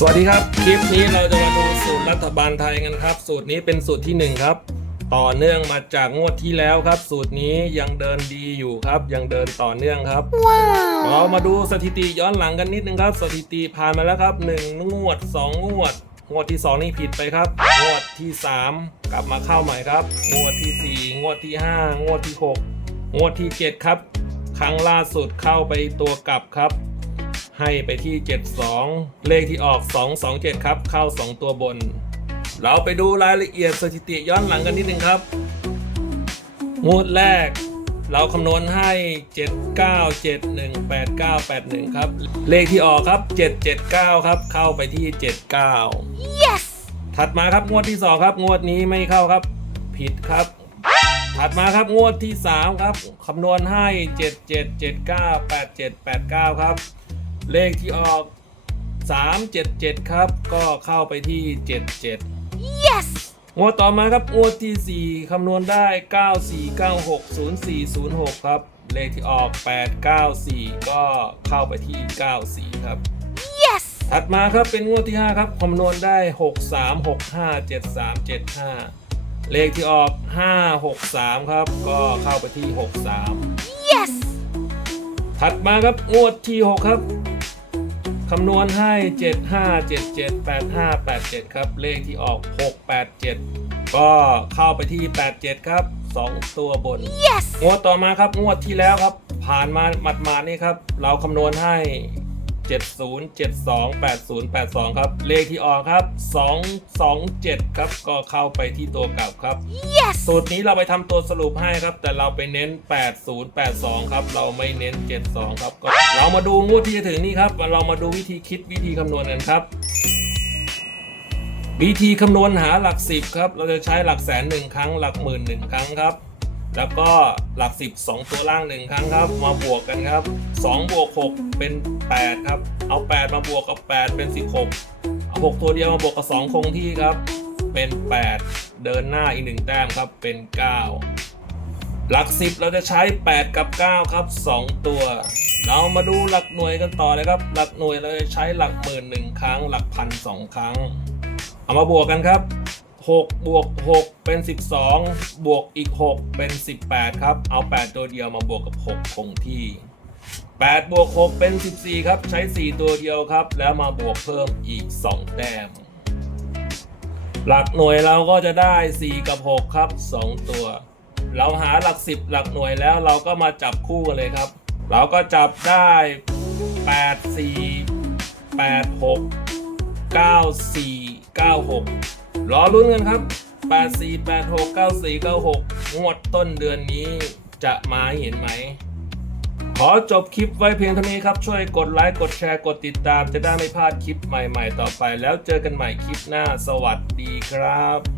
สวัสดีครับ คลิปนี้เราจะมาดูสูตรรัฐบาลไทยกันครับ สูตรนี้เป็นสูตรที่หนึ่งครับ ต่อเนื่องมาจากงวดที่แล้วครับ สูตรนี้ยังเดินดีอยู่ครับ ยังเดินต่อเนื่องครับ เรามาดูสถิติย้อนหลังกันนิดนึงครับ สถิติผ่านมาแล้วครับหนึ่งงวดสองงวด งวดที่สองนี่ผิดไปครับ งวดที่สามกลับมาเข้าใหม่ครับ งวดที่สี่งวดที่ห้างวดที่หกงวดที่เจ็ดครับ ครั้งล่าสุดเข้าไปตัวกลับครับ ให้ไปที่ 72 เลขที่ออก 227 ครับ เข้า 2 ตัวบน เราไปดูรายละเอียดสถิติย้อนหลังกันนิดนึงครับงวดแรก เราคำนวณให้ 79718981 ครับ เลขที่ออกครับ 779 ครับ เข้าไปที่ 79 Yes! ถัดมาครับงวดที่ 2 ครับ งวดนี้ไม่เข้าครับ ผิดครับถัดมาครับงวดที่ 3 ครับคำนวณให้ 77798789 ครับ เลขที่ออก 377 ครับ ก็เข้าไปที่ 77 Yes! งวดต่อมาครับงวดที่ 4 คำนวณได้ 94960406 ครับ เลขที่ออก 894 ก็เข้าไปที่ 94 ครับ Yes! ถัดมาครับเป็นงวดที่ 5 ครับ คำนวณได้ 63657375 เลขที่ออก 563 ครับ ก็เข้าไปที่ 63 Yes! ถัดมาครับงวดที่ 6 ครับ คำนวณให้ 75778587 ครับ เลขที่ออก 687 ก็เข้าไปที่ 87 ครับ 2 ตัวบน Yes! งวดต่อมาครับ งวดที่แล้วครับ ผ่านมาหมัดๆนี่ครับ เราคำนวณให้ 70728082 ครับ เลขที่ออกครับ 227 ครับ ก็เข้าไปที่ตัวเก่าครับ Yes! สูตรนี้เราไปทำตัวสรุปให้ครับ แต่เราไปเน้น 8082 ครับ เราไม่เน้น 72 ครับ ก็เรามาดูงวดที่จะถึงนี่ครับ เรามาดูวิธีคิดวิธีคำนวณกันครับวิธีคำนวณหาหลักสิบครับ เราจะใช้หลักแสนหนึ่งครั้ง หลักหมื่นหนึ่งครั้งครับ แล้วก็หลักสิบสองตัวล่างหนึ่งครั้งครับ มาบวกกันครับ 2 บวก 6 เป็น 8 ครับ เอา 8 มาบวกกับ 8 เป็น 16 เอา 6 ตัวเดียวมาบวกกับ 2 คงที่ครับ เป็น 8 เดินหน้าอีกหนึ่งแต้มครับ เป็น 9 หลัก 10 เราจะใช้ 8 กับ 9 ครับ 2 ตัว เรามาดูหลักหน่วยกันต่อเลยครับ หลักหน่วยเราจะใช้หลักหมื่นหนึ่งครั้ง หลักพันสองครั้ง เอามาบวกกันครับ 6 บวก 6 เป็น 12 บวกอีก 6 เป็น 18 ครับ เอา 8 ตัวเดียวมาบวกกับ 6 คงที่ 8 บวก 6 เป็น 14 ครับ ใช้ 4 ตัวเดียวครับ แล้วมาบวกเพิ่มอีก 2 แต้ม หลักหน่วยเราก็จะได้ 4 กับ 6 ครับ 2 ตัว เราหาหลัก 10 หลักหน่วยแล้วเราก็มาจับคู่กันเลยครับ เราก็จับได้ 8 4 8 6 9 4 9 6 รอรุ้นกันครับ 8 4 8 6 9 4 9 6 งวดต้นเดือนนี้จะมาเห็นไหม ขอจบคลิปไว้เพียงเท่านี้ครับ ช่วยกดไลค์ กดแชร์ กดติดตาม จะได้ไม่พลาดคลิปใหม่ๆ ต่อไป แล้วเจอกันใหม่คลิปหน้า สวัสดีครับ